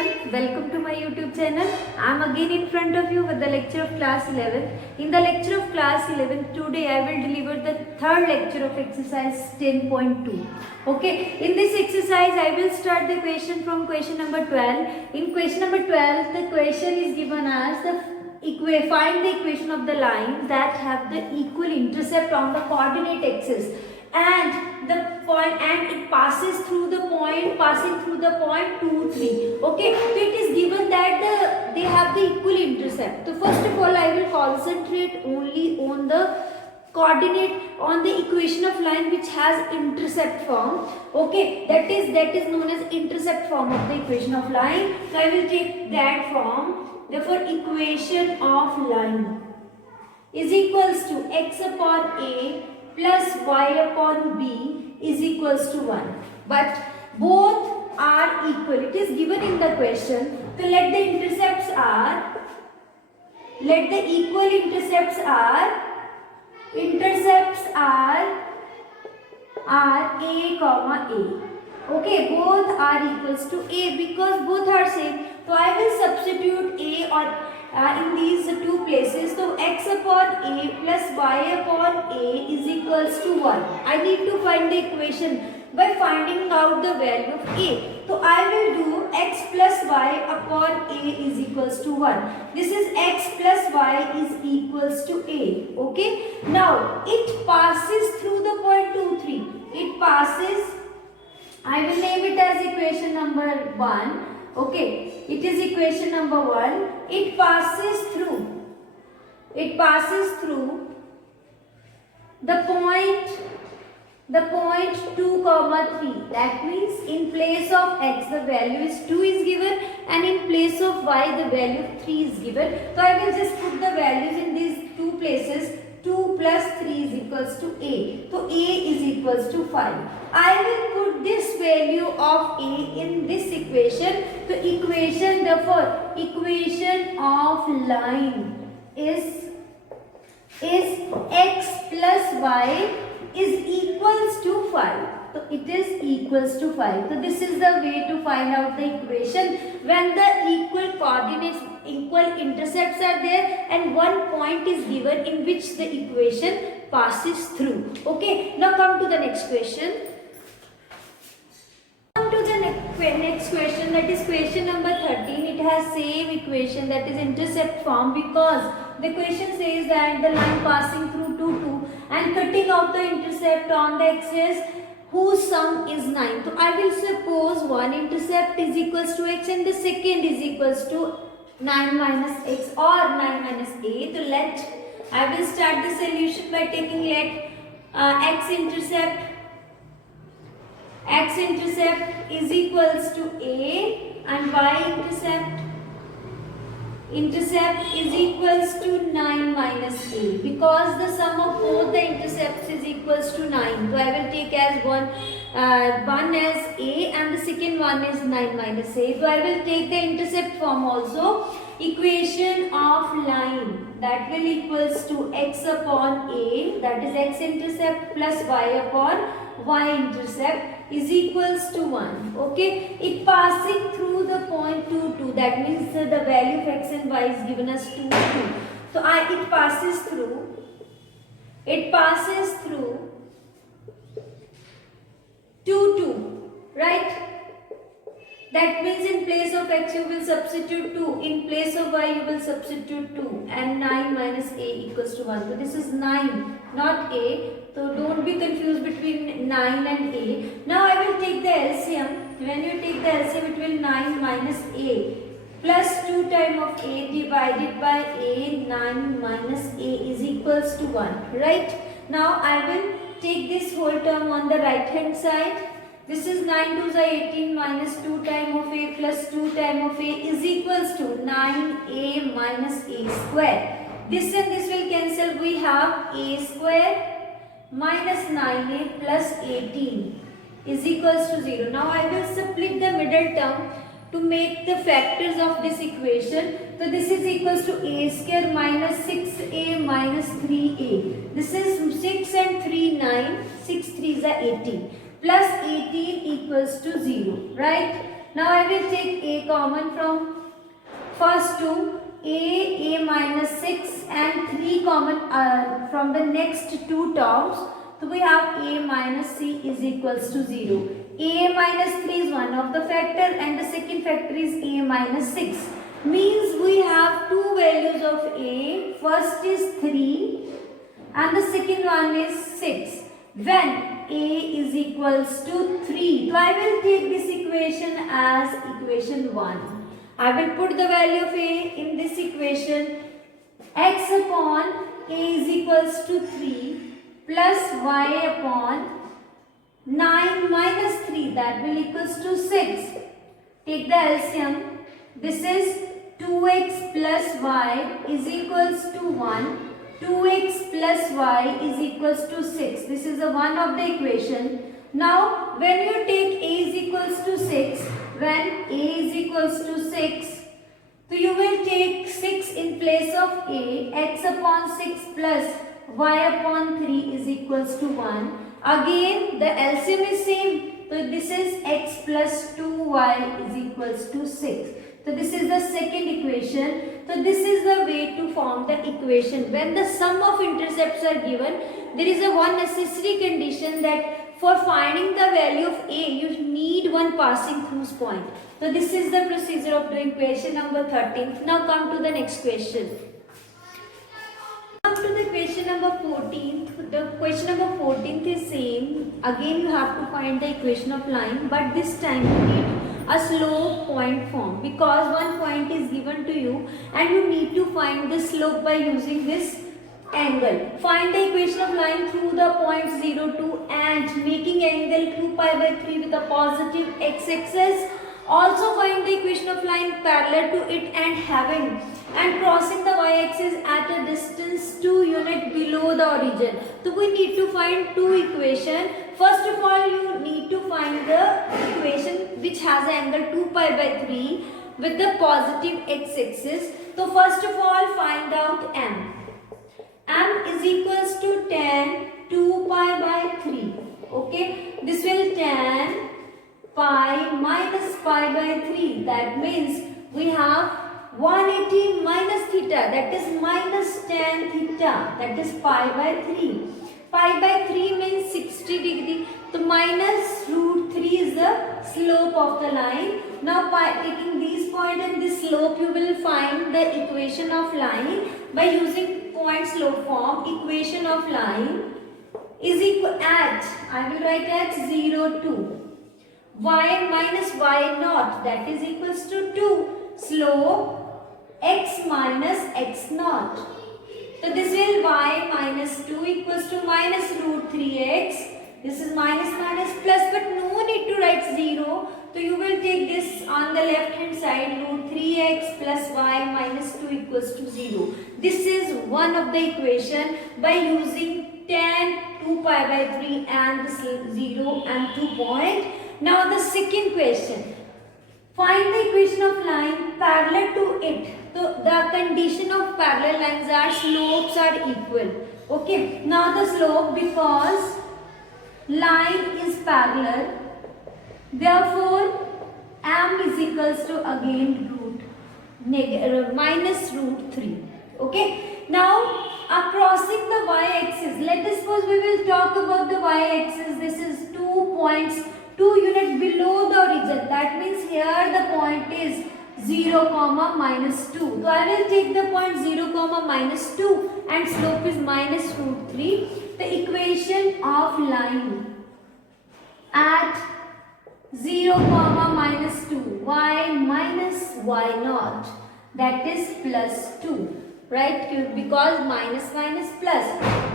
everyone, welcome to my YouTube channel. I am again in front of you with the lecture of class 11. In the lecture of class 11, today I will deliver the third lecture of exercise 10.2. Okay, in this exercise I will start the question from question number 12. In question number 12, the question is given as find the equation of the line that have the equal intercept on the coordinate axis and the point, and it passes through the point, passing through the point 2 3. Okay, so it is given that they have the equal intercept. So first of all I will concentrate only on the coordinate, on the equation of line which has intercept form. Okay, that is known as intercept form of the equation of line. So I will take that form. Therefore equation of line is equals to x upon a plus y upon b is equals to 1. But both are equal. It is given in the question. So let the intercepts are, let the equal intercepts are a comma a. Okay, both are equals to a because both are same. So I will substitute a or in these two places. So x upon a plus y upon a is equals to 1. I need to find the equation by finding out the value of a. So I will do x plus y upon a is equals to 1. This is x plus y is equals to a. Okay. Now it passes through the point 2 3. It passes, I will name it as equation number 1. Okay, it is equation number 1. It passes through the point 2 comma 3. That means in place of x the value is 2 is given and in place of y the value of 3 is given. So I will just put the values in these two places. 2 plus 3 is equals to a. So a is equals to 5. I will put this value of a in this equation. So equation, therefore equation of line is x plus y is equals to 5. So it is equals to 5. So this is the way to find out the equation when the equal coordinates, equal intercepts are there and one point is given in which the equation passes through. Okay, now come to the next question. Come to the next question, that is question number 13. It has same equation, that is intercept form, because the question says that the line passing through 2 2 and cutting out the intercept on the axis whose sum is 9. So I will suppose one intercept is equals to x and the second is equals to 9 minus x or 9 minus a. So I will start the solution by taking x intercept is equals to a and y intercept is equals to 9 minus a, because the sum of both the intercepts is equals to 9. So I will take as one as a and the second one is 9 minus a. So I will take the intercept form also. Equation of line that will equals to x upon a, that is x intercept plus y upon y intercept is equals to 1. Okay, it passing through the point 2 2. That means the value of x and y is given as 2 2. So it passes through 2 2, right? That means in place of x you will substitute 2, in place of y you will substitute 2, and 9 minus a equals to 1. So this is 9, not a. So don't be confused between 9 and a. Now I will take the LCM. When you take the LCM, it will 9 minus a plus 2 times of a divided by a. 9 minus a is equals to 1. Right? Now I will take this whole term on the right hand side. This is 9 2 18 minus 2 times of a plus 2 times of a is equals to 9a minus a square. This and this will cancel. We have a square minus 9a plus 18 is equals to 0. Now I will split the middle term to make the factors of this equation. So this is equals to a square minus 6a minus 3a. This is 6 and 3 9. 6 3 is 18. Plus 18 equals to 0. Right? Now I will take a common from first two, a minus 6 and 3 common from the next two terms. So we have a minus c is equals to 0. A minus 3 is one of the factor and the second factor is a minus 6. Means we have two values of a. First is 3 and the second one is 6. When a is equals to 3. So I will take this equation as equation 1. I will put the value of a in this equation. X upon a is equals to 3 plus y upon 9 minus 3, that will equals to 6. Take the LCM. This is 2x plus y is equals to 1. 2x plus y is equals to 6. This is the one of the equation. Now when you take a is equals to 6, when a is equals to 6, so you will take 6 in place of a. X upon 6 plus y upon 3 is equals to 1. Again the LCM is same. So this is x plus 2y is equals to 6. So this is the second equation. So this is the way to form the equation. When the sum of intercepts are given, there is a one necessary condition that for finding the value of a, you need one passing through point. So this is the procedure of doing question number 13. Now come to the next question. Come to the question number 14. The question number 14 is same. Again you have to find the equation of line, but this time you need a slope point form because one point is given to you and you need to find the slope by using this angle. Find the equation of line through the point 0, 2 and making angle 2 pi by 3 with a positive x-axis. Also find the equation of line parallel to it and having and crossing the y-axis at a distance 2 unit below the origin. So we need to find two equations. First of all, you need to find the equation which has an angle 2 pi by 3 with the positive x-axis. So first of all, find out m. M is equals to tan 2 pi by 3. Okay, this will tan pi minus pi by 3. That means we have 180 minus theta, that is minus tan theta, that is pi by 3. Pi by 3 means 60 degree. So minus root 3 is the slope of the line. Now by taking these points and this slope, you will find the equation of line by using point slope form. Equation of line is equal at, I will write at 0, 2. Y minus y naught, that is equals to 2. Slope x minus x naught. So this will y minus 2 equals to minus root 3x. This is minus minus plus, but no need to write 0. So you will take this on the left hand side, root 3x plus y minus 2 equals to 0. This is one of the equation by using tan 2 pi by 3 and the 0 and 2 point. Now the second question. Find the equation of line parallel to it. So the condition of parallel lines are slopes are equal. Okay. Now the slope, because line is parallel, therefore m is equals to again minus root 3. Okay. Now crossing the y-axis. Let us suppose we will talk about the y-axis. This is 2 points, 2 units below the origin. That means here the point is 0 comma minus 2. So I will take the point 0 comma minus 2 and slope is minus root 3. The equation of line at 0 comma minus 2, y minus y naught, that is plus 2. Right? Because minus minus plus,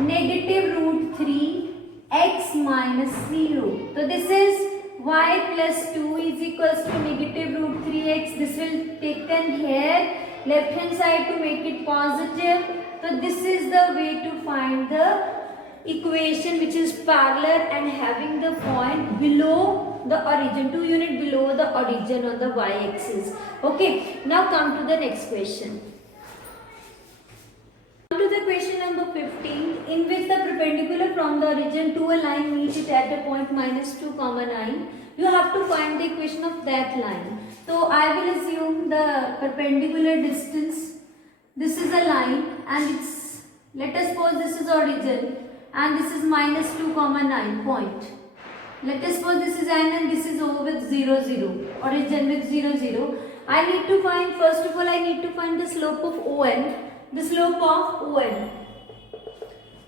negative root 3 x minus 0. So this is y plus 2 is equals to negative root 3x. This will taken here left hand side to make it positive. So this is the way to find the equation which is parallel and having the point below the origin, 2 units below the origin on the y-axis. Okay, now come to the next question. Come to the question number 15, in which the perpendicular from the origin to a line meet it at a point minus 2 comma 9. You have to find the equation of that line. So I will assume the perpendicular distance. This is a line and it's, let us suppose this is origin and this is minus 2 comma 9 point. Let us suppose this is n and this is O with 0 0, origin with 0 0. I need to find, first of all I need to find the slope of ON, the slope of ON,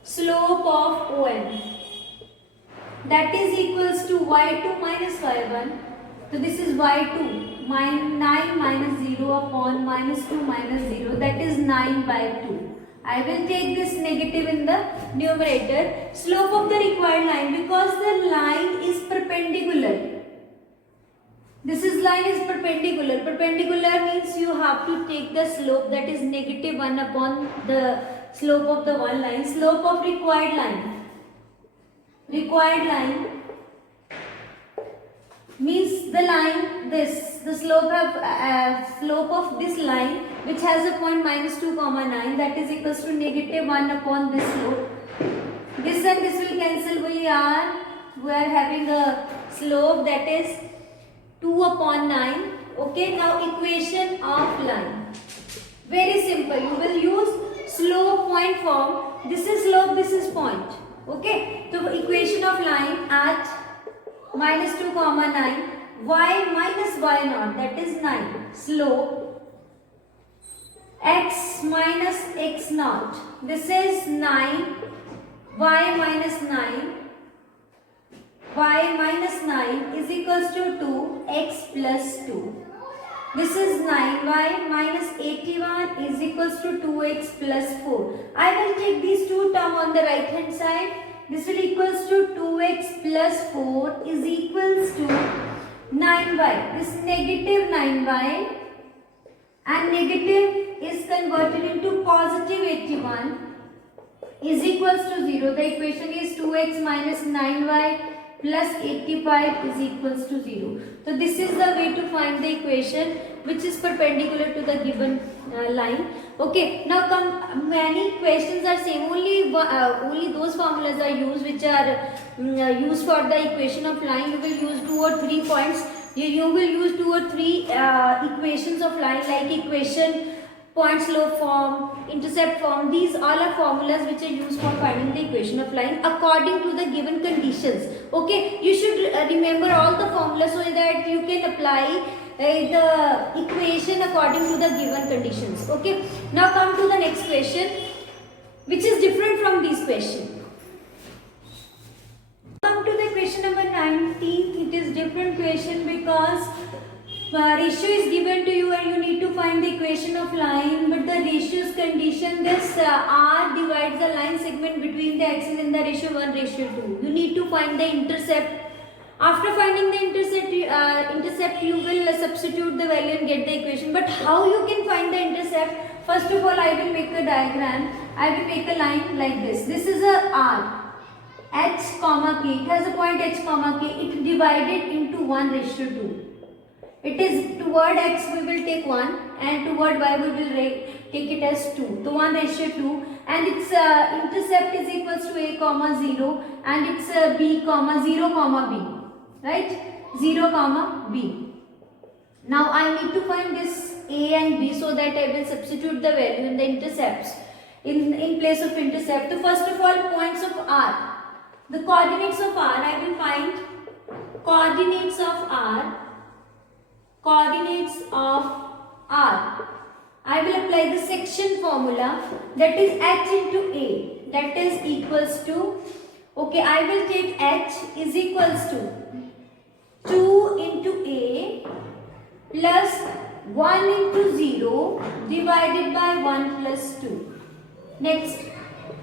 slope of ON, that is equals to y2 minus y1. So this is y2, 9 minus 0 upon minus 2 minus 0, that is 9 by 2. I will take this negative in the numerator. Slope of the required line, because the line is perpendicular. This is line is perpendicular. Perpendicular means you have to take the slope, that is negative 1 upon the slope of the one line. Slope of required line. Required line means the line, this, the slope of this line which has a point minus 2 comma 9, that is equals to negative 1 upon this slope. This and this will cancel. We are having a slope that is 2 upon 9. Okay, now equation of line. Very simple. You will use slope point form. This is slope, this is point. Okay, so equation of line at minus 2 comma 9, y minus y naught, that is 9. Slope x minus x naught, this is 9, y minus 9. Y minus 9 is equals to 2, x plus 2. This is 9, y minus 81 is equals to 2x plus 4. I will take these two terms on the right hand side. This will equals to 2x plus 4 is equals to 9y. This negative 9y and negative is converted into positive 81 is equals to 0. The equation is 2x minus 9y plus 85 is equals to 0. So this is the way to find the equation which is perpendicular to the given line. Okay, now many questions are same, only those formulas are used which are used for the equation of line. You will use 2 or 3 points. You will use 2 or 3 equations of line, like equation, point slope form, intercept form. These all are formulas which are used for finding the equation of line according to the given conditions. Okay, you should remember all the formulas so that you can apply the equation according to the given conditions. Okay, now come to the next question which is different from these questions. Come to the question number 19. It is different question because ratio is given to you and you need to find the equation of line, but the ratio's condition, this r divides the line segment between the axis in the ratio 1:2. You need to find the intercept. After finding the intercept you will substitute the value and get the equation. But how you can find the intercept? First of all, I will make a diagram. I will make a line like this. This is a r, h comma k. It has a point h comma k. It divided into 1:2. It is toward x we will take 1 and toward y we will take it as 2. So 1:2 and its intercept is equals to a comma 0 and it's b comma 0 comma b. Right? 0 comma b. Now I need to find this a and b so that I will substitute the value in the intercepts in place of intercept. So first of all, points of r. The coordinates of r, I will find coordinates of r. Coordinates of r. I will apply the section formula, that is h into a, that is equals to, okay, I will take h is equals to 2 into a plus 1 into 0 divided by 1 plus 2. Next,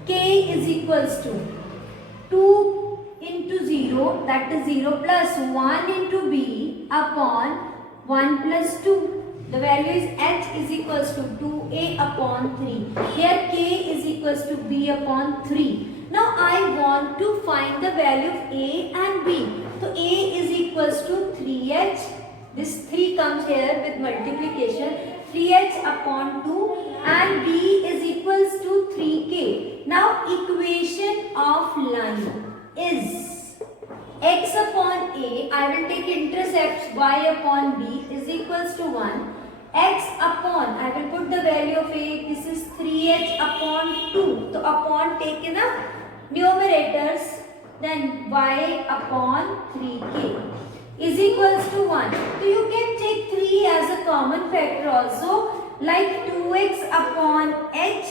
k is equals to 2 into 0, that is 0 plus 1 into b upon 1 plus 2. The value is h is equals to 2a upon 3. Here k is equals to b upon 3. Now I want to find the value of a and b. So a is equals to 3h. This 3 comes here with multiplication. 3h upon 2 and b is equals to 3k. Now equation of line is x upon a, I will take intercepts y upon b is equals to 1. X upon, I will put the value of a, this is 3h upon 2. So upon take in the numerators, then y upon 3k is equals to 1. So you can take 3 as a common factor also, like 2x upon h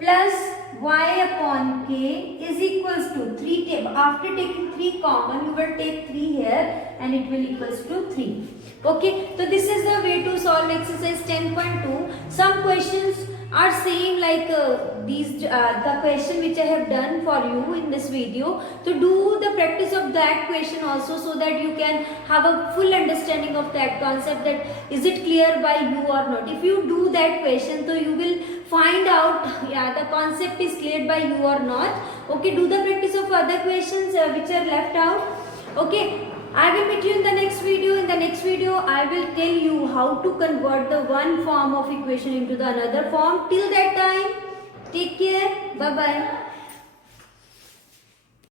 plus y upon k is equals to 3. After taking 3 common, you will take 3 here and it will equals to 3. Okay, so this is the way to solve exercise 10.2. Some questions are same like the question which I have done for you in this video. So do the practice of that question also, so that you can have a full understanding of that concept, that is it clear by you or not. If you do that question, so you will find out the concept is cleared by you or not. Okay, do the practice of other questions which are left out. Okay, I will meet you in the next video. In the next video, I will tell you how to convert the one form of equation into the another form. Till that time, take care. Bye-bye.